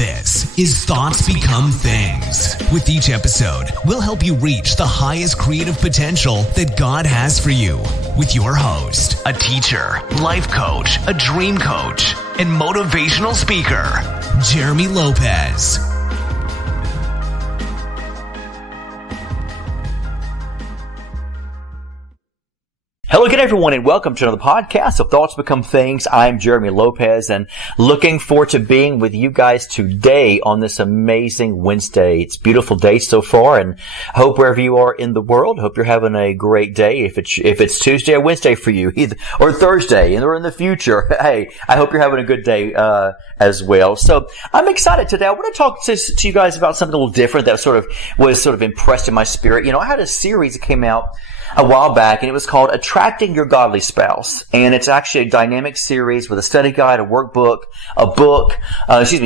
This is Thoughts Become Things. With each episode, we'll help you reach the highest creative potential that God has for you. With your host, a teacher, life coach, a dream coach, and motivational speaker, Jeremy Lopez. Hello again, everyone, and welcome to another podcast of Thoughts Become Things. I'm Jeremy Lopez, and looking forward to being with you guys today on this amazing Wednesday. It's a beautiful day so far, and I hope wherever you are in the world, hope you're having a great day. If it's Tuesday or Wednesday for you, or Thursday, or in the future, hey, I hope you're having a good day as well. So I'm excited today. I want to talk to you guys about something a little different that was impressed in my spirit. You know, I had a series that came out a while back, and it was called Attracting Your Godly Spouse. And it's actually a dynamic series with a study guide, a workbook,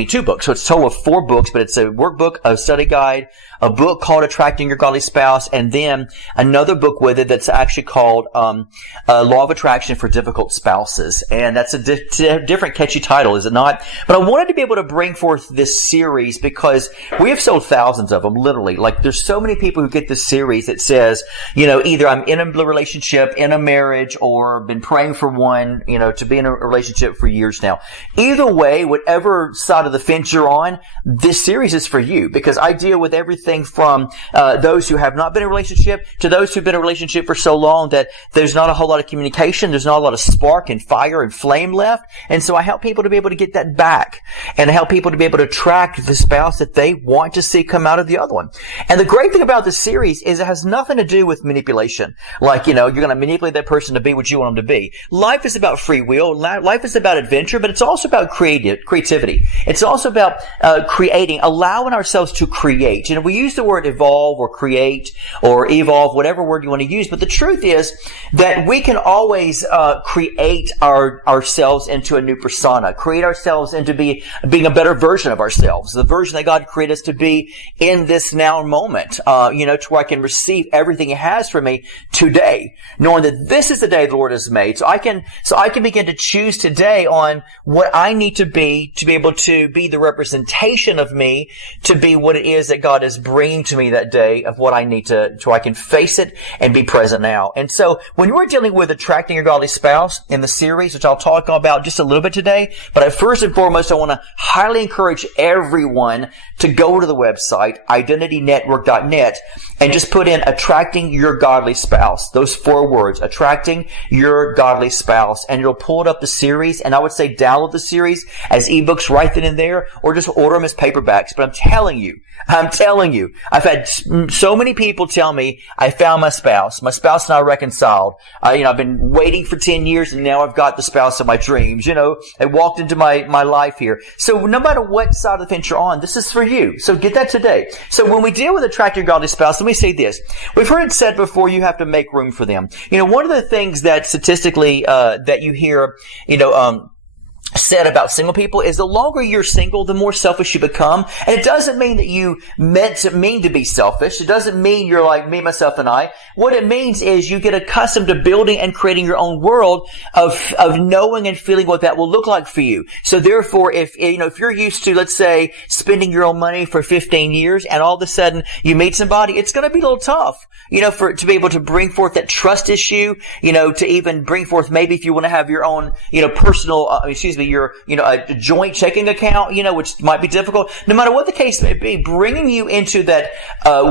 two books. So it's a total of 4 books, but it's a workbook, a study guide, a book called Attracting Your Godly Spouse, and then another book with it that's actually called Law of Attraction for Difficult Spouses. And that's a different catchy title, is it not? But I wanted to be able to bring forth this series because we have sold thousands of them, literally. Like, there's so many people who get this series that says, you know, either I'm in a relationship, in a marriage, or been praying for one, you know, to be in a relationship for years now. Either way, whatever side of the fence you're on, this series is for you, because I deal with everything from those who have not been in a relationship to those who've been in a relationship for so long that there's not a whole lot of communication, there's not a lot of spark and fire and flame left. And so I help people to be able to get that back, and I help people to be able to attract the spouse that they want to see come out of the other one. And the great thing about this series is it has nothing to do with manipulation. Like, you know, you're going to manipulate that person to be what you want them to be. Life is about free will. Life is about adventure, but it's also about creativity. It's also about allowing ourselves to create. You know, we use the word evolve or create or evolve, whatever word you want to use, but the truth is that we can always create ourselves into a new persona, create ourselves into being a better version of ourselves, the version that God created us to be in this now moment, to where I can receive everything He has for me today, knowing that this is the day the Lord has made. So I can begin to choose today on what I need to be able to be the representation of me, to be what it is that God is bringing to me that day, of what I need so I can face it and be present now. And so when we're dealing with attracting your godly spouse in the series, which I'll talk about just a little bit today, but first and foremost, I want to highly encourage everyone to go to the website, identitynetwork.net, and just put in attracting your godly spouse. Those 4 words, attracting your godly spouse, and it'll pull up the series. And I would say download the series as ebooks right then and there, or just order them as paperbacks. But I'm telling you, I've had so many people tell me, I found my spouse. My spouse and I reconciled. I've been waiting for 10 years, and now I've got the spouse of my dreams. You know, I walked into my life here. So no matter what side of the fence you're on, this is for you. So get that today. So when we deal with attracting your godly spouse, let me say this. We've heard it said before, you have to make room for them. You know, one of the things that statistically, that you hear, said about single people is the longer you're single, the more selfish you become. And it doesn't mean that you meant to be selfish. It doesn't mean you're like me, myself, and I. What it means is you get accustomed to building and creating your own world of knowing and feeling what that will look like for you. So therefore, if you're used to, let's say, spending your own money for 15 years and all of a sudden you meet somebody, it's going to be a little tough, to be able to bring forth that trust issue, to even bring forth, maybe if you want to have your own, personal, a joint checking account, which might be difficult. No matter what the case may be, bringing you into that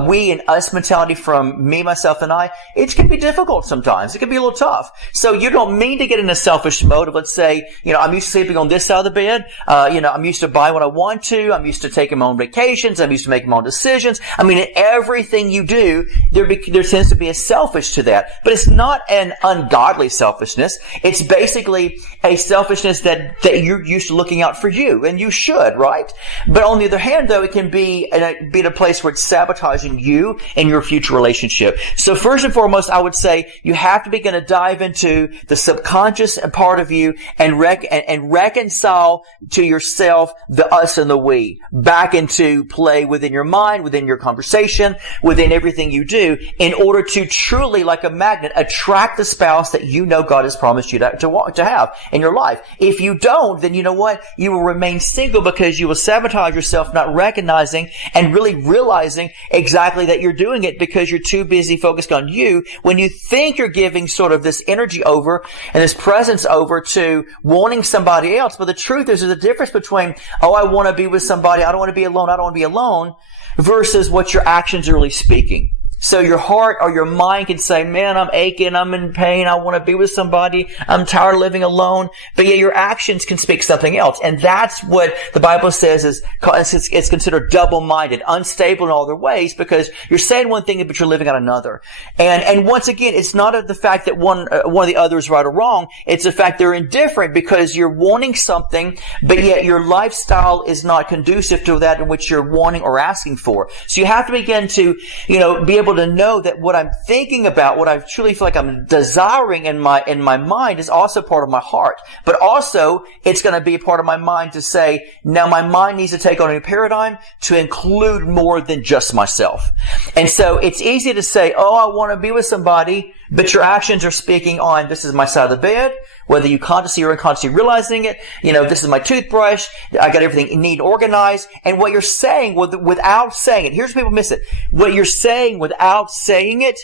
we and us mentality from me, myself, and I, it can be difficult sometimes. It can be a little tough. So you don't mean to get in a selfish mode of, let's say, I'm used to sleeping on this side of the bed. I'm used to buying what I want to. I'm used to taking my own vacations. I'm used to making my own decisions. I mean, in everything you do, there tends to be a selfish to that. But it's not an ungodly selfishness. It's basically a selfishness that you're used to looking out for you, and you should, right? But on the other hand, though, it can be in a place where it's sabotaging you and your future relationship. So first and foremost, I would say you have to begin to dive into the subconscious part of you and reconcile to yourself the us and the we back into play within your mind, within your conversation, within everything you do, in order to truly, like a magnet, attract the spouse that God has promised you to have. in your life. If you don't, then you know what? You will remain single because you will sabotage yourself, not recognizing and really realizing exactly that you're doing it because you're too busy focused on you when you think you're giving sort of this energy over and this presence over to wanting somebody else. But the truth is, there's a difference between, oh, I want to be with somebody, I don't want to be alone, I don't want to be alone, versus what your actions are really speaking. So your heart or your mind can say, man, I'm aching, I'm in pain, I want to be with somebody, I'm tired of living alone. But yet your actions can speak something else. And that's what the Bible says is, it's considered double-minded, unstable in all their ways, because you're saying one thing, but you're living out another. And once again, it's not the fact that one of the other is right or wrong. It's the fact they're indifferent because you're wanting something, but yet your lifestyle is not conducive to that in which you're wanting or asking for. So you have to begin to, be able to know that what I'm thinking about, what I truly feel like I'm desiring in my mind is also part of my heart. But also, it's going to be a part of my mind to say, now my mind needs to take on a new paradigm to include more than just myself. And so it's easy to say, oh, I want to be with somebody, but your actions are speaking on, this is my side of the bed, whether you consciously or unconsciously realizing it, this is my toothbrush, I got everything neat and organized, and what you're saying without saying it, here's where people miss it. What you're saying without saying it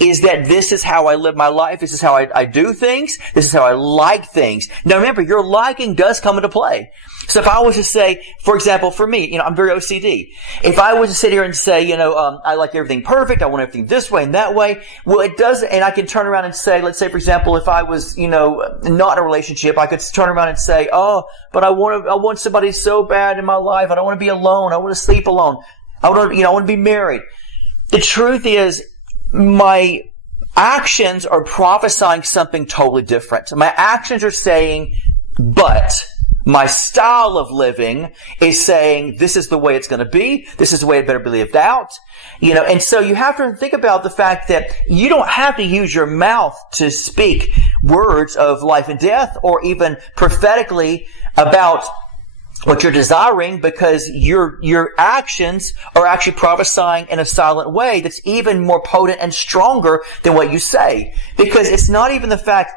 is that this is how I live my life, this is how I do things, this is how I like things. Now remember, your liking does come into play. So if I was to say, for example, for me, I'm very OCD. If I was to sit here and say, I like everything perfect, I want everything this way and that way, well, it does, and I can turn around and say, let's say, for example, if I was, not in a relationship, I could turn around and say, oh, but I want somebody so bad in my life, I don't want to be alone, I want to sleep alone, I want to be married. The truth is, my actions are prophesying something totally different. My actions are saying, but my style of living is saying, this is the way it's going to be. This is the way it better be lived out. And so you have to think about the fact that you don't have to use your mouth to speak words of life and death or even prophetically about what you're desiring, because your actions are actually prophesying in a silent way that's even more potent and stronger than what you say. Because it's not even the fact,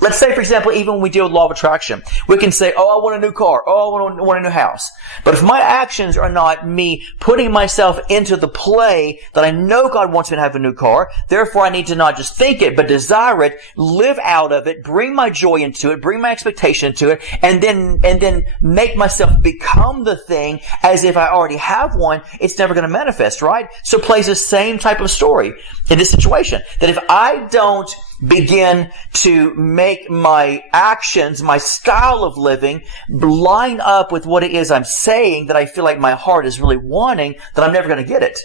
let's say, for example, even when we deal with law of attraction, we can say, oh, I want a new car. Oh, I want a new house. But if my actions are not me putting myself into the play that I know God wants me to have a new car, therefore I need to not just think it, but desire it, live out of it, bring my joy into it, bring my expectation into it, and then make myself become the thing as if I already have one, it's never going to manifest, right? So it plays the same type of story in this situation. That if I don't begin to make my actions, my style of living line up with what it is I'm saying that I feel like my heart is really wanting, then I'm never going to get it.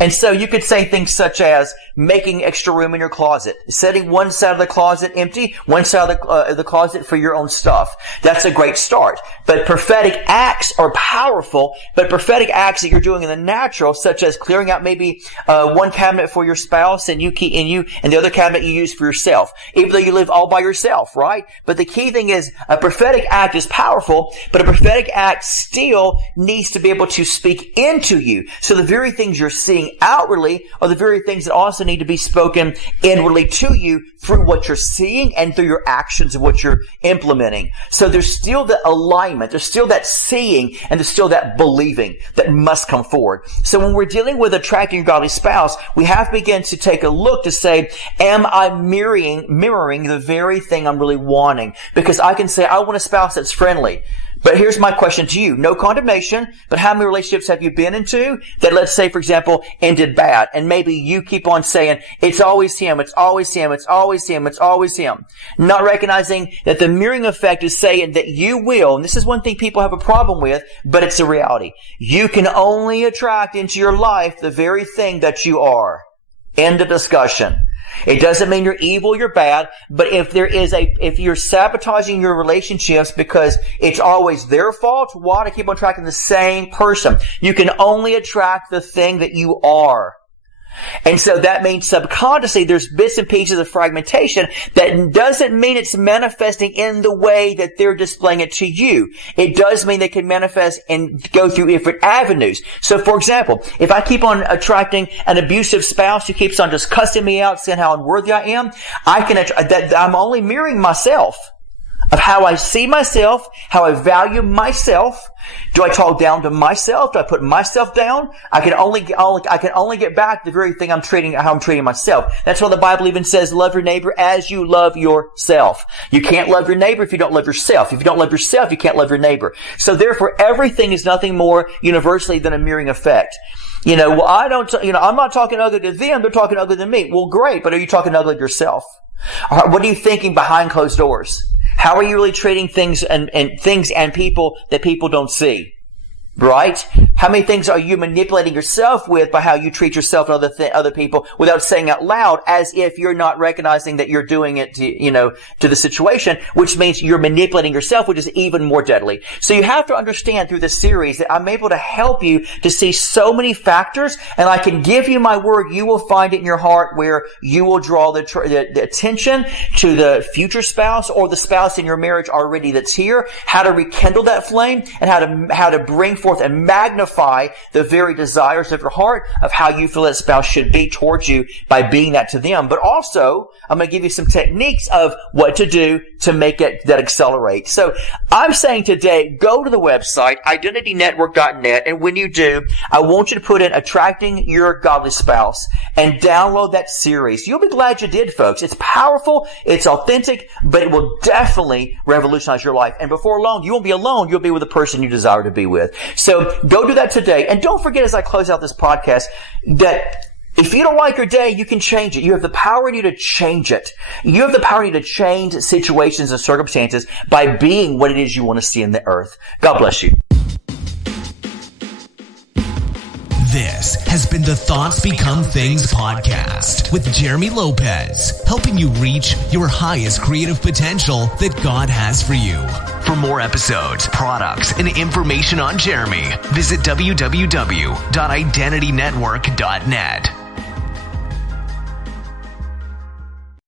And so you could say things such as making extra room in your closet, setting one side of the closet empty, one side of the closet for your own stuff. That's a great start. But prophetic acts are powerful, but prophetic acts that you're doing in the natural, such as clearing out maybe one cabinet for your spouse and the other cabinet you use for yourself, even though you live all by yourself, right? But the key thing is a prophetic act is powerful, but a prophetic act still needs to be able to speak into you. So the very things you're seeing outwardly are the very things that also need to be spoken inwardly to you through what you're seeing and through your actions and what you're implementing. So there's still that alignment, there's still that seeing, and there's still that believing that must come forward. So when we're dealing with attracting a godly spouse, we have to begin to take a look to say, am I mirroring the very thing I'm really wanting? Because I can say, I want a spouse that's friendly. But here's my question to you. No condemnation, but how many relationships have you been into that, let's say, for example, ended bad? And maybe you keep on saying, it's always him, it's always him, it's always him, it's always him. Not recognizing that the mirroring effect is saying that you will, and this is one thing people have a problem with, but it's a reality. You can only attract into your life the very thing that you are. End of discussion. It doesn't mean you're evil, you're bad, but if you're sabotaging your relationships because it's always their fault, why do I keep on attracting the same person? You can only attract the thing that you are. And so that means subconsciously there's bits and pieces of fragmentation that doesn't mean it's manifesting in the way that they're displaying it to you. It does mean they can manifest and go through different avenues. So for example, if I keep on attracting an abusive spouse who keeps on just cussing me out, saying how unworthy I am, I'm only mirroring myself. of how I see myself, how I value myself. Do I talk down to myself? Do I put myself down? I can only get back the very thing how I'm treating myself. That's why the Bible even says, love your neighbor as you love yourself. You can't love your neighbor if you don't love yourself. If you don't love yourself, you can't love your neighbor. So therefore, everything is nothing more universally than a mirroring effect. Well, I'm not talking ugly to them. They're talking ugly to me. Well, great, but are you talking ugly to yourself? What are you thinking behind closed doors? How are you really treating things and people that people don't see? Right? How many things are you manipulating yourself with by how you treat yourself and other people without saying out loud, as if you're not recognizing that you're doing it to the situation, which means you're manipulating yourself, which is even more deadly. So you have to understand through this series that I'm able to help you to see so many factors, and I can give you my word. You will find it in your heart where you will draw the attention to the future spouse or the spouse in your marriage already that's here, how to rekindle that flame, and how to bring forth and magnify the very desires of your heart of how you feel that spouse should be towards you by being that to them. But also, I'm going to give you some techniques of what to do to make it that accelerate. So I'm saying today, go to the website, identitynetwork.net, and when you do, I want you to put in Attracting Your Godly Spouse and download that series. You'll be glad you did, folks. It's powerful, it's authentic, but it will definitely revolutionize your life. And before long, you won't be alone. You'll be with the person you desire to be with. So go do that today. And don't forget, as I close out this podcast, that if you don't like your day, you can change it. You have the power in you to change it. You have the power in you to change situations and circumstances by being what it is you want to see in the earth. God bless you. This has been the Thoughts Become Things podcast with Jeremy Lopez, helping you reach your highest creative potential that God has for you. For more episodes, products, and information on Jeremy, visit www.identitynetwork.net.